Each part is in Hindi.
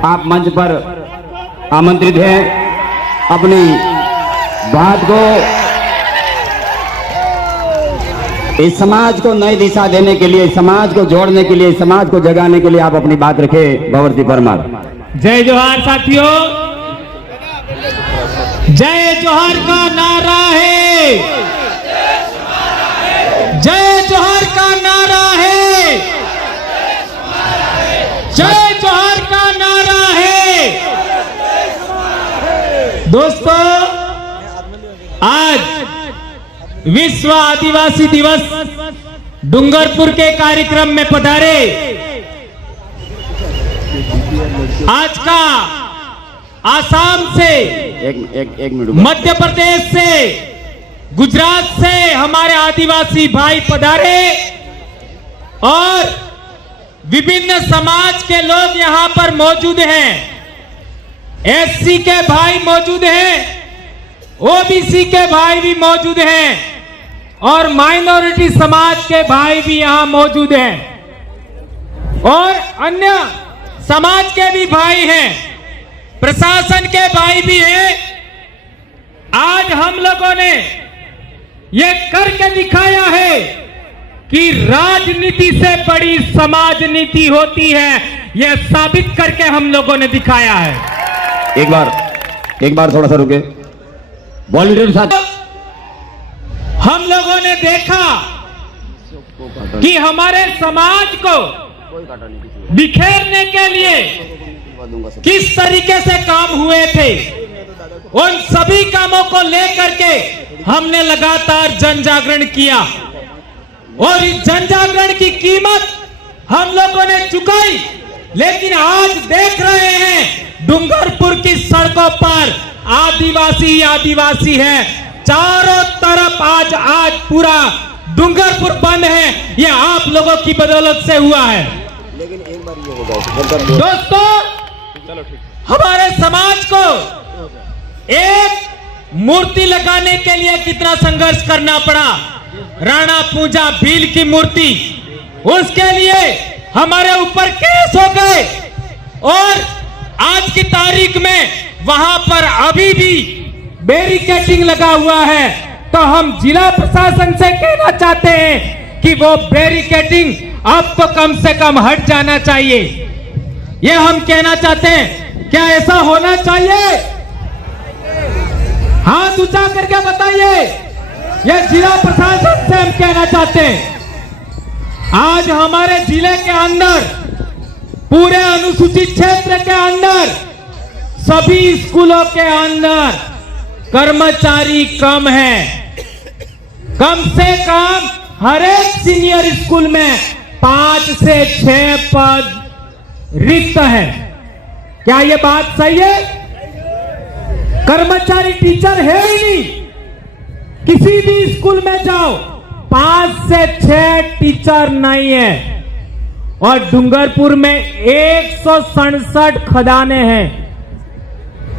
आप मंच पर आमंत्रित हैं अपनी बात को, इस समाज को नई दिशा देने के लिए, समाज को जोड़ने के लिए, समाज को जगाने के लिए आप अपनी बात रखें। भंवर परमार। जय जोहार साथियों, जय जोहार का नारा है, जय जोहार का नारा है, जय जोहार का नारा है। दोस्तों, आज विश्व आदिवासी दिवस डूंगरपुर के कार्यक्रम में पधारे आज का आसाम से, एक मिनट, मध्य प्रदेश से, गुजरात से हमारे आदिवासी भाई पधारे और विभिन्न समाज के लोग यहां पर मौजूद हैं। एससी के भाई मौजूद हैं, ओबीसी के भाई भी मौजूद हैं और माइनॉरिटी समाज के भाई भी यहां मौजूद हैं और अन्य समाज के भी भाई हैं, प्रशासन के भाई भी हैं। आज हम लोगों ने ये करके दिखाया है कि राजनीति से बड़ी समाज नीति होती है, यह साबित करके हम लोगों ने दिखाया है। एक बार थोड़ा सा रुके। वॉलंटियर साथ हम लोगों ने देखा कि हमारे समाज को बिखेरने के लिए किस तरीके से काम हुए थे, उन सभी कामों को लेकर के हमने लगातार जन जागरण किया और इस जन जागरण की कीमत हम लोगों ने चुकाई। लेकिन आज देख रहे हैं डूंगरपुर की सड़कों पर आदिवासी ही आदिवासी है, चारों तरफ आज पूरा डूंगरपुर बंद है। यह आप लोगों की बदौलत से हुआ है। लेकिन एक बार ये होगा दोस्तों, हमारे समाज को एक मूर्ति लगाने के लिए कितना संघर्ष करना पड़ा। राणा पूजा भील की मूर्ति, उसके लिए हमारे ऊपर केस हो गए और आज की तारीख में वहां पर अभी भी बैरिकेडिंग लगा हुआ है। तो हम जिला प्रशासन से कहना चाहते हैं कि वो बैरिकेडिंग अब तो कम से कम हट जाना चाहिए। ये हम कहना चाहते हैं। क्या ऐसा होना चाहिए? हाथ ऊंचा करके बताइए। ये जिला प्रशासन से हम कहना चाहते हैं। आज हमारे जिले के अंदर, पूरे अनुसूचित क्षेत्र के अंदर, सभी स्कूलों के अंदर कर्मचारी कम है। कम से कम हर एक सीनियर स्कूल में 5 से 6 पद रिक्त है। क्या ये बात सही है? कर्मचारी टीचर है ही नहीं। किसी भी स्कूल में जाओ, 5 से 6 टीचर नहीं है। और डूंगरपुर में 167 खदानें हैं।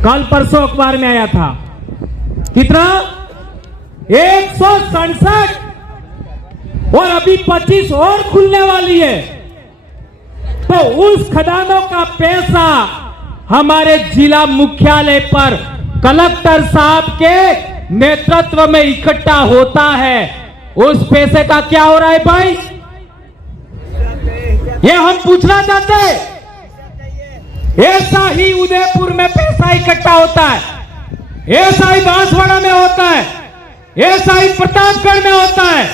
कल परसों अखबार में आया था। कितना? 167 और अभी 25 और खुलने वाली है। तो उस खदानों का पैसा हमारे जिला मुख्यालय पर कलेक्टर साहब के नेतृत्व में इकट्ठा होता है। उस पैसे का क्या हो रहा है भाई? ये हम पूछना चाहते हैं। ऐसा ही उदयपुर में पैसा इकट्ठा होता है, ऐसा ही बांसवाड़ा में होता है, ऐसा ही प्रतापगढ़ में होता है,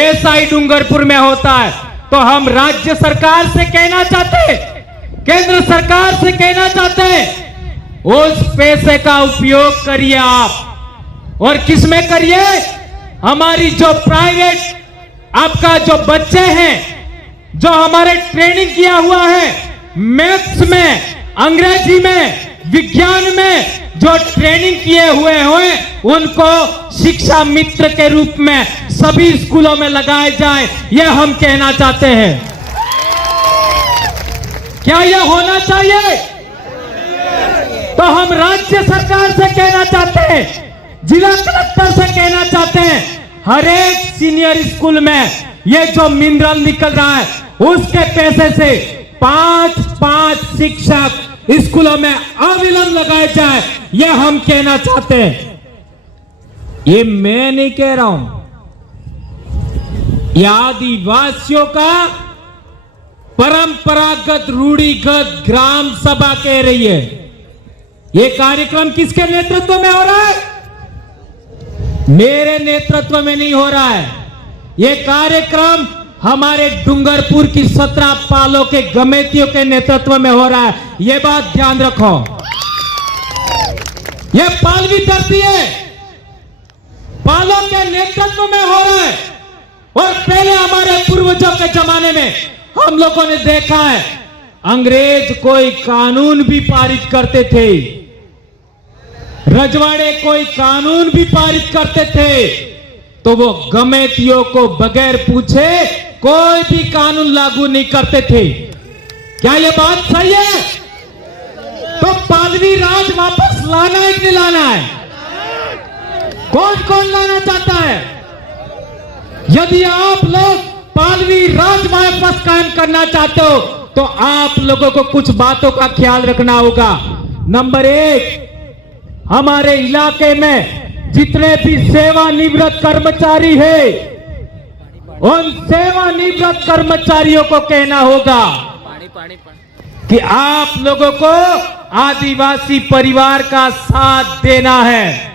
ऐसा ही डूंगरपुर में होता है। तो हम राज्य सरकार से कहना चाहते हैं, केंद्र सरकार से कहना चाहते हैं, उस पैसे का उपयोग करिए आप। और किस में करिए? हमारी जो प्राइवेट आपका जो बच्चे हैं, जो हमारे ट्रेनिंग किया हुआ है, मैथ्स में, अंग्रेजी में, विज्ञान में जो ट्रेनिंग किए हुए उनको शिक्षा मित्र के रूप में सभी स्कूलों में लगाए जाए, यह हम कहना चाहते हैं। क्या यह होना चाहिए? तो हम राज्य सरकार से कहना चाहते हैं, जिला कलेक्टर से कहना चाहते हैं, हर एक सीनियर स्कूल में ये जो मिनरल निकल रहा है, उसके पैसे से 5-5 शिक्षक स्कूलों में अविलंब लगाए जाए, यह हम कहना चाहते हैं। ये मैं नहीं कह रहा हूं, यह आदिवासियों का परंपरागत रूढ़िगत ग्राम सभा कह रही है। यह कार्यक्रम किसके नेतृत्व में हो रहा है? मेरे नेतृत्व में नहीं हो रहा है। यह कार्यक्रम हमारे डूंगरपुर की 17 पालों के गमेतियों के नेतृत्व में हो रहा है। यह बात ध्यान रखो। यह पालवी धरती है, पालों के नेतृत्व में हो रहा है। और पहले हमारे पूर्वजों के जमाने में हम लोगों ने देखा है, अंग्रेज कोई कानून भी पारित करते थे, रजवाड़े कोई कानून भी पारित करते थे, तो वो गमेतियों को बगैर पूछे कोई भी कानून लागू नहीं करते थे। क्या ये बात सही है? तो पालवी राज वापस लाना है कि नहीं लाना है? कौन कौन लाना चाहता है? यदि आप लोग पालवी राज वापस कायम करना चाहते हो तो आप लोगों को कुछ बातों का ख्याल रखना होगा। नंबर 1, हमारे इलाके में जितने भी सेवानिवृत्त कर्मचारी है, उन सेवानिवृत्त कर्मचारियों को कहना होगा कि आप लोगों को आदिवासी परिवार का साथ देना है।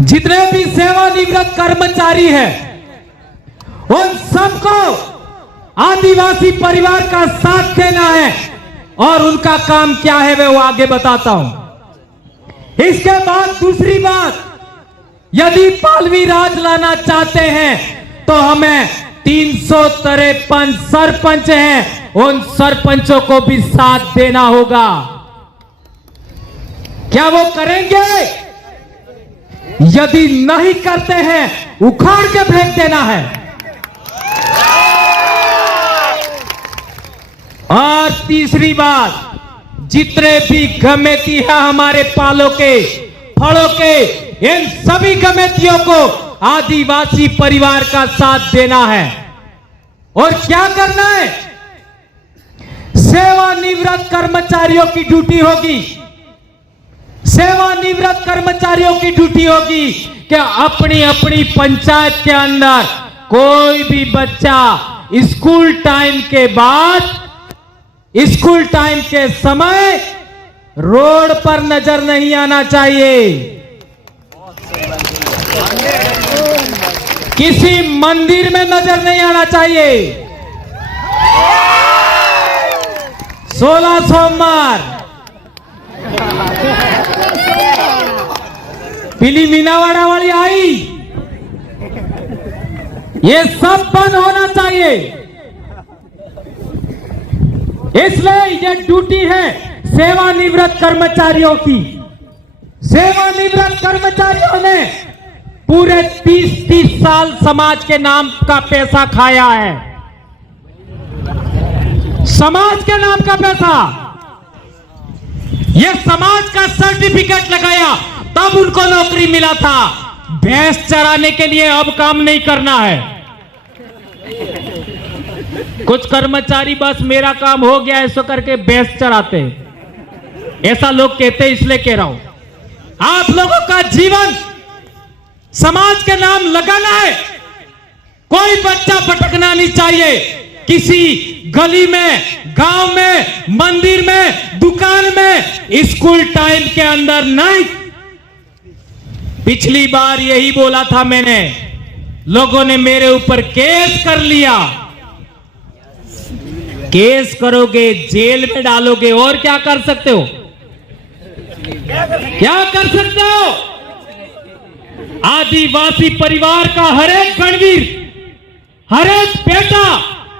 जितने भी सेवानिवृत्त कर्मचारी हैं, उन सबको आदिवासी परिवार का साथ देना है। और उनका काम क्या है मैं वो आगे बताता हूं। इसके बाद दूसरी बात, यदि पालवी राज लाना चाहते हैं तो हमें 353 सरपंच हैं, उन सरपंचों को भी साथ देना होगा। क्या वो करेंगे? यदि नहीं करते हैं, उखाड़ के फेंक देना है। और तीसरी बात, जितने भी गमेती है हमारे पालों के, फड़ों के, इन सभी गमेतियों को आदिवासी परिवार का साथ देना है। और क्या करना है? सेवानिवृत्त कर्मचारियों की ड्यूटी होगी, सेवानिवृत्त कर्मचारियों की ड्यूटी होगी कि अपनी अपनी पंचायत के अंदर कोई भी बच्चा स्कूल टाइम के बाद, स्कूल टाइम के समय रोड पर नजर नहीं आना चाहिए, किसी मंदिर में नजर नहीं आना चाहिए। 16 सोमवार पीली मीनावाड़ा वाली आई, ये सब बंद होना चाहिए। इसलिए ये ड्यूटी है सेवानिवृत्त कर्मचारियों की। सेवानिवृत्त कर्मचारियों ने पूरे 30 साल समाज के नाम का पैसा खाया है, समाज के नाम का पैसा। ये समाज का सर्टिफिकेट लगाया तब उनको नौकरी मिला था। भैंस चराने के लिए अब काम नहीं करना है। कुछ कर्मचारी बस मेरा काम हो गया ऐसा करके भैंस चराते हैं, ऐसा लोग कहते हैं, इसलिए कह रहा हूं आप लोगों का जीवन समाज के नाम लगाना है। कोई बच्चा भटकना नहीं चाहिए, किसी गली में, गांव में, मंदिर में, दुकान में, स्कूल टाइम के अंदर नहीं। पिछली बार यही बोला था मैंने, लोगों ने मेरे ऊपर केस कर लिया। केस करोगे, जेल में डालोगे, और क्या कर सकते हो? क्या कर सकते हो? आदिवासी परिवार का हर एक गणवीर, हर एक बेटा,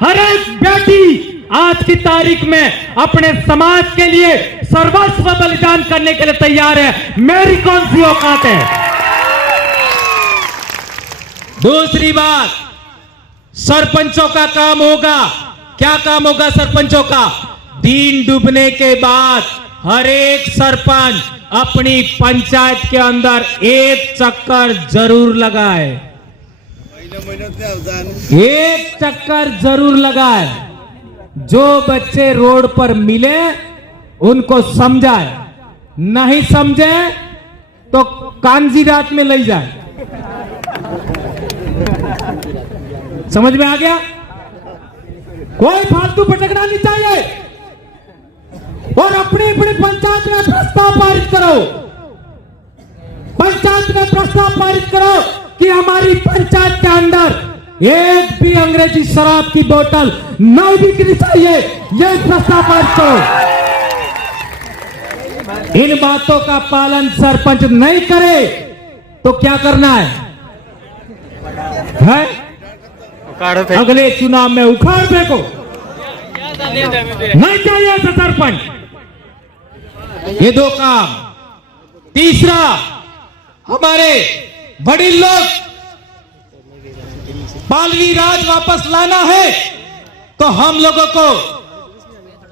हर एक बेटी आज की तारीख में अपने समाज के लिए सर्वस्व बलिदान करने के लिए तैयार है। मेरी कौन सी औकात है? दूसरी बात, सरपंचों का काम होगा। क्या काम होगा सरपंचों का? दिन डूबने के बाद हर एक सरपंच अपनी पंचायत के अंदर एक चक्कर जरूर लगाए, एक चक्कर जरूर लगाए। जो बच्चे रोड पर मिले उनको समझाए, नहीं समझे तो कांजी रात में ले जाए। समझ में आ गया? कोई फालतू भटकना नहीं चाहिए। और अपनी अपनी पंचायत में प्रस्ताव पारित करो, पंचायत में प्रस्ताव पारित करो कि हमारी पंचायत के अंदर एक भी अंग्रेजी शराब की बोतल नहीं बिकनी चाहिए। यह प्रस्ताव पारित करो। इन बातों का पालन सरपंच नहीं करे तो क्या करना है? अगले चुनाव में उखाड़ फेंको। नहीं चाहिए ऐसा सरपंच। ये दो काम। तीसरा, हमारे वडील लोग पालवी राज वापस लाना है तो हम लोगों को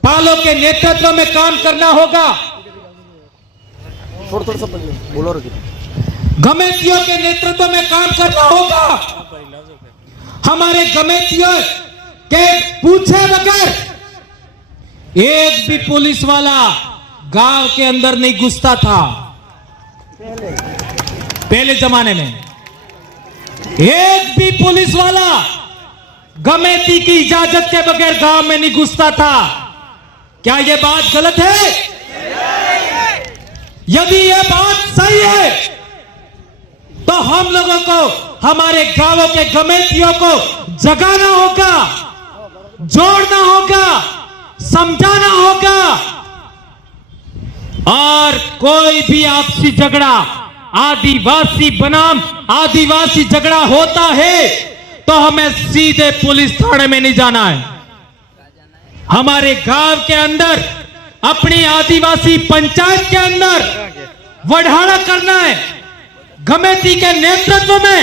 पालों के नेतृत्व में काम करना होगा। गमेतियों के नेतृत्व में काम करना होगा। हमारे गमेतियों के पूछे बगैर एक भी पुलिस वाला गांव के अंदर नहीं घुसता था। पहले जमाने में एक भी पुलिस वाला गमेती की इजाजत के बगैर गांव में नहीं घुसता था। क्या यह बात गलत है? यदि यह बात सही है तो हम लोगों को हमारे गांवों के गमेतियों को जगाना होगा, जोड़ना होगा, समझाना होगा। और कोई भी आपसी झगड़ा, आदिवासी बनाम आदिवासी झगड़ा होता है तो हमें सीधे पुलिस थाने में नहीं जाना है। हमारे गांव के अंदर, अपनी आदिवासी पंचायत के अंदर वढ़ाना करना है गमेती के नेतृत्व में,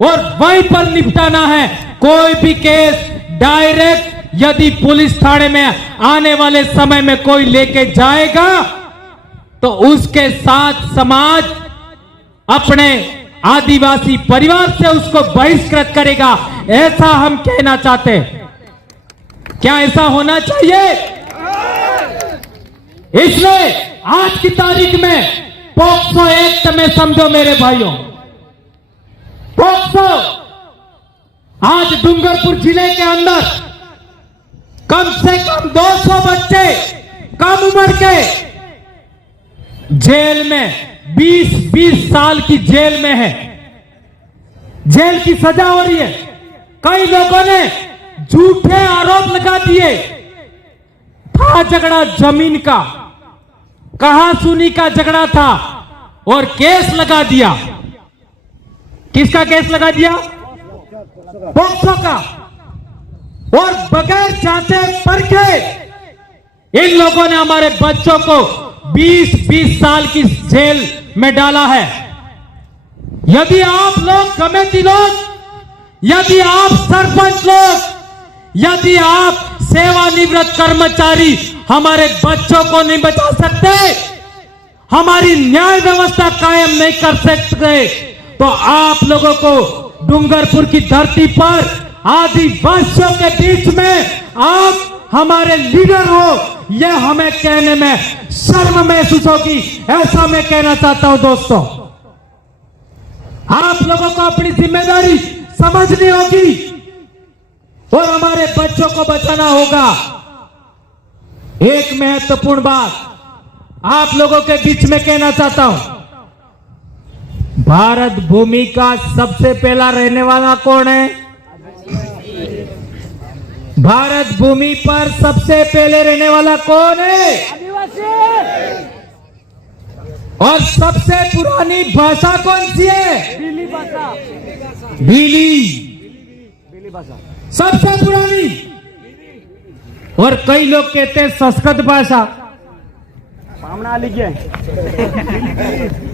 और वहीं पर निपटाना है। कोई भी केस डायरेक्ट यदि पुलिस थाने में आने वाले समय में कोई लेके जाएगा तो उसके साथ समाज अपने आदिवासी परिवार से उसको बहिष्कृत करेगा। ऐसा हम कहना चाहते हैं। क्या ऐसा होना चाहिए? इसलिए आज की तारीख में पॉक्सो एक्ट में समझो मेरे भाइयों, पॉक्सो आज डूंगरपुर जिले के अंदर कम से कम 200 बच्चे कम उम्र के जेल में 20-20 साल की जेल में है। जेल की सजा हो रही है। कई लोगों ने झूठे आरोप लगा दिए। था झगड़ा जमीन का, कहा सुनी का झगड़ा था और केस लगा दिया। किसका केस लगा दिया? पॉक्सो का। और बगैर जांचे परखे इन लोगों ने हमारे बच्चों को 20-20 साल की जेल में डाला है। यदि आप लोग कमेटी लोग, यदि आप सरपंच लोग, यदि आप सेवानिवृत्त कर्मचारी हमारे बच्चों को नहीं बचा सकते, हमारी न्याय व्यवस्था कायम नहीं कर सकते, तो आप लोगों को डूंगरपुर की धरती पर आदिवासियों के बीच में आप हमारे लीडर हो, यह हमें कहने में शर्म महसूस होगी। ऐसा मैं कहना चाहता हूं दोस्तों। आप लोगों को अपनी जिम्मेदारी समझनी होगी और हमारे बच्चों को बचाना होगा। एक महत्वपूर्ण बात आप लोगों के बीच में कहना चाहता हूं। भारत भूमि का सबसे पहला रहने वाला कौन है? भारत भूमि पर सबसे पहले रहने वाला कौन है? आदिवासी। और सबसे पुरानी भाषा कौन सी है? भीली भाषा। भीली भाषा सबसे पुरानी। और कई लोग कहते हैं संस्कृत भाषा।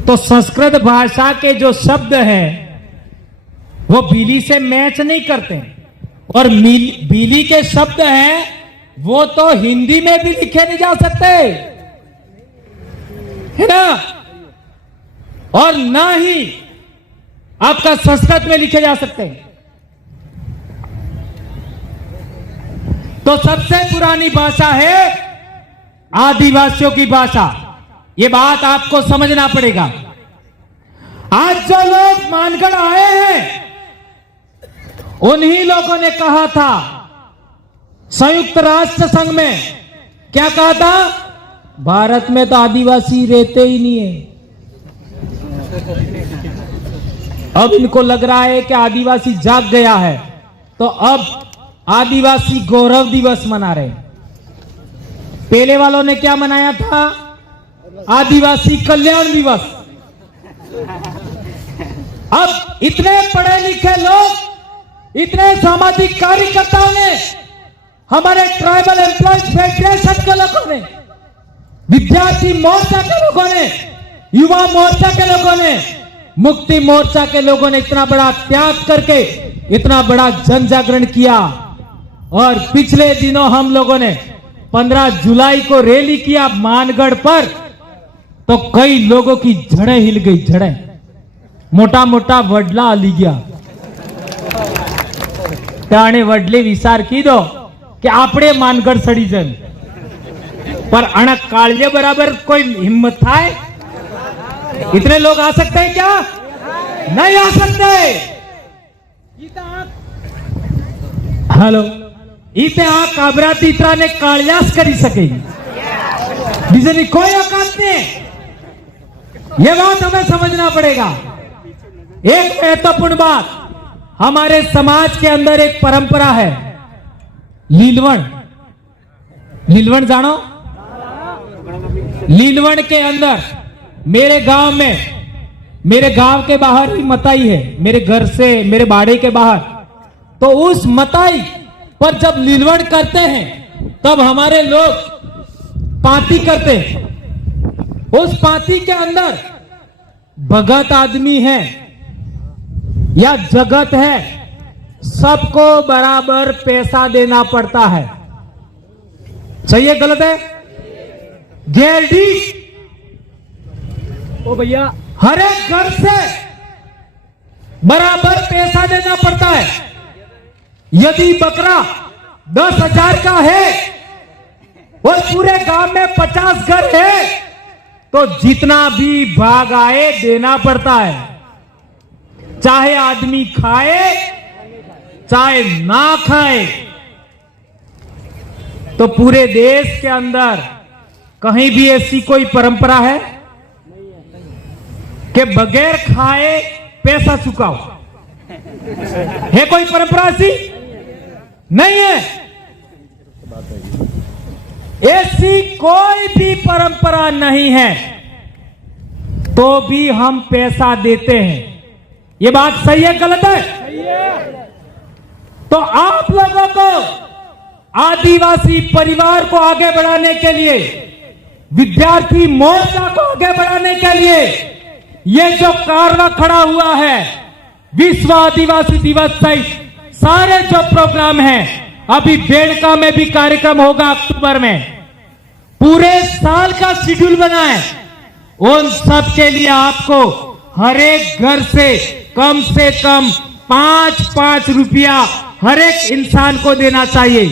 तो संस्कृत भाषा के जो शब्द हैं वो भीली से मैच नहीं करते, और भीली के शब्द हैं वो तो हिंदी में भी लिखे नहीं जा सकते, है ना? और ना ही आपका संस्कृत में लिखे जा सकते हैं। तो सबसे पुरानी भाषा है आदिवासियों की भाषा। ये बात आपको समझना पड़ेगा। आज जो लोग मानगढ़ आए हैं उन्हीं लोगों ने कहा था संयुक्त राष्ट्र संघ में, क्या कहा था? भारत में तो आदिवासी रहते ही नहीं है। अब इनको लग रहा है कि आदिवासी जाग गया है, तो अब आदिवासी गौरव दिवस मना रहे। पहले वालों ने क्या मनाया था? आदिवासी कल्याण दिवस। अब इतने पढ़े लिखे लोग, इतने सामाजिक कार्यकर्ताओं ने, हमारे ट्राइबल एम्प्लॉयज फेडरेशन के लोगों ने, विद्यार्थी मोर्चा के लोगों ने, युवा मोर्चा के लोगों ने, मुक्ति मोर्चा के लोगों ने इतना बड़ा त्याग करके इतना बड़ा जन जागरण किया। और पिछले दिनों हम लोगों ने 15 जुलाई को रैली किया मानगढ़ पर, तो कई लोगों की जड़ें हिल गई। जड़ें मोटा मोटा वडला हली गया। त्याने वडले विचार कीधो कि आपणे मानगढ़ सड़ी जन, पर अणक काळजे बराबर कोई हिम्मत थाय? इतने लोग आ सकते हैं क्या? नहीं आ सकते। हेलो, इथे आ काबराती इतरा ने काळजास करी सकेगी, बीजे कोई औकात नहीं। यह बात हमें समझना पड़ेगा। एक महत्वपूर्ण बात, हमारे समाज के अंदर एक परंपरा है लीलवण। लीलवण जानो? लीलवण के अंदर मेरे गांव में, मेरे गांव के बाहर ही मताई है, मेरे घर से, मेरे बाड़े के बाहर। तो उस मताई पर जब लीलवण करते हैं तब हमारे लोग पाती करते हैं। उस पाती के अंदर भगत आदमी है या जगत है, सबको बराबर पैसा देना पड़ता है। सही है गलत है? गेरडी ओ भैया, हर एक घर से बराबर पैसा देना पड़ता है। यदि बकरा 10,000 का है और पूरे गांव में 50 घर है, तो जितना भी भाग आए देना पड़ता है। चाहे आदमी खाए चाहे ना खाए। तो पूरे देश के अंदर कहीं भी ऐसी कोई परंपरा है कि बगैर खाए पैसा चुकाओ? है कोई परंपरा ऐसी? नहीं है। ऐसी कोई भी परंपरा नहीं है, तो भी हम पैसा देते हैं। ये बात सही है गलत है? तो आप लोगों को, आदिवासी परिवार को आगे बढ़ाने के लिए, विद्यार्थी मोर्चा को आगे बढ़ाने के लिए ये जो कारवा खड़ा हुआ है, विश्व आदिवासी दिवस सहित सारे जो प्रोग्राम हैं, अभी बेड़का में भी कार्यक्रम होगा अक्टूबर में, पूरे साल का शेड्यूल बना है। उन सब के लिए आपको हर एक घर से कम 5-5 रुपया हर एक इंसान को देना चाहिए।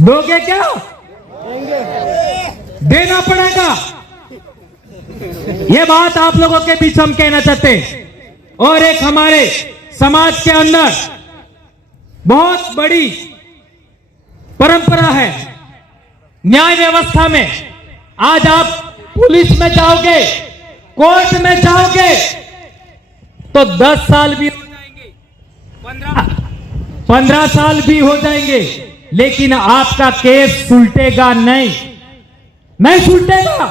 दोगे क्या? देना पड़ेगा। ये बात आप लोगों के बीच हम कहना चाहते हैं। और एक हमारे समाज के अंदर बहुत बड़ी परंपरा है न्याय व्यवस्था में। आज आप पुलिस में जाओगे, कोर्ट में जाओगे तो 10 साल भी हो जाएंगे, 15 साल भी हो जाएंगे, लेकिन आपका केस सुलटेगा नहीं सुलटेगा।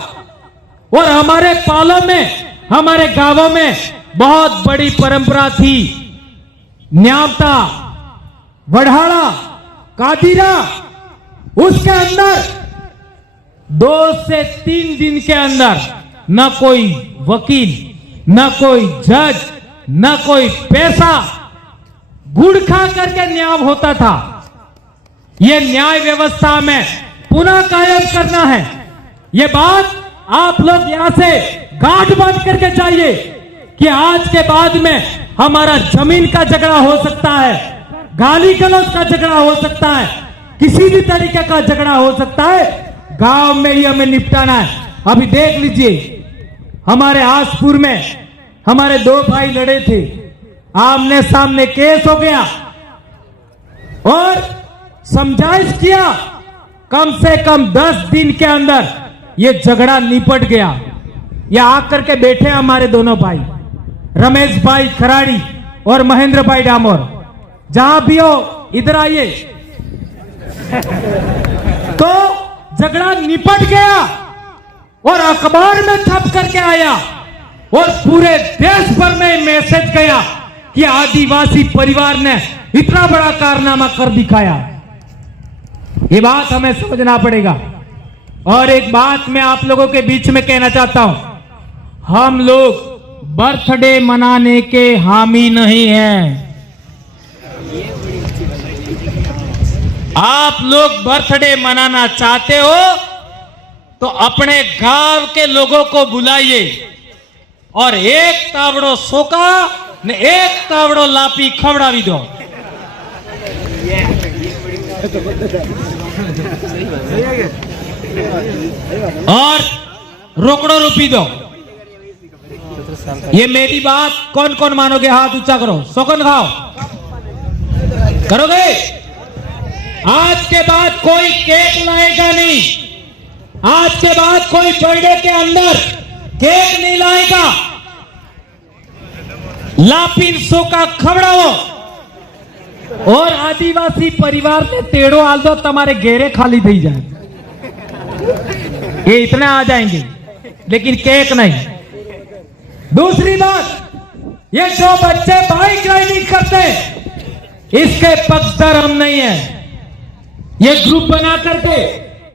और हमारे पालों में, हमारे गांवों में बहुत बड़ी परंपरा थी। न्यामता, वढ़ाड़ा, कादिरा, उसके अंदर 2 से 3 दिन के अंदर न कोई वकील, न कोई जज, न कोई पैसा, गुड़ खा करके न्याय होता था। यह न्याय व्यवस्था में पुनः कायम करना है। यह बात आप लोग यहां से गांठ बांध करके जाइए कि आज के बाद में हमारा जमीन का झगड़ा हो सकता है, गाली गलौज का झगड़ा हो सकता है, किसी भी तरीके का झगड़ा हो सकता है, गांव में ही हमें निपटाना है। अभी देख लीजिए, हमारे आसपुर में हमारे दो भाई लड़े थे, आमने सामने केस हो गया और समझाइश किया, कम से कम 10 दिन के अंदर ये झगड़ा निपट गया। ये आकर के बैठे हमारे दोनों भाई, रमेश भाई खराड़ी और महेंद्र भाई डामोर। जहां भी हो इधर आइए। तो झगड़ा निपट गया और अखबार में छप करके आया और पूरे देश भर में मैसेज गया कि आदिवासी परिवार ने इतना बड़ा कारनामा कर दिखाया। ये बात हमें समझना पड़ेगा। और एक बात मैं आप लोगों के बीच में कहना चाहता हूं, हम लोग बर्थडे मनाने के हामी नहीं हैं। आप लोग बर्थडे मनाना चाहते हो तो अपने गांव के लोगों को बुलाइए और एक तावड़ो सोका ने एक तावड़ो लापी खवड़ावी दो। और रोकड़ो रूपी दो। ये मेरी बात कौन कौन मानोगे? हाथ ऊंचा करो। सौगंध खाओ, करोगे? आज के बाद कोई केक लाएगा नहीं, आज के बाद कोई बर्थडे के अंदर केक नहीं लाएगा। लापिन सोका खवड़ाओ और आदिवासी परिवार ने तेड़ो आल दो, तुम्हारे घेरे खाली थी जाए। ये इतने आ जाएंगे, लेकिन केक नहीं। दूसरी बात, ये जो बच्चे बाइक राइडिंग करते, इसके पक्षधर हम नहीं है। ये ग्रुप बना करके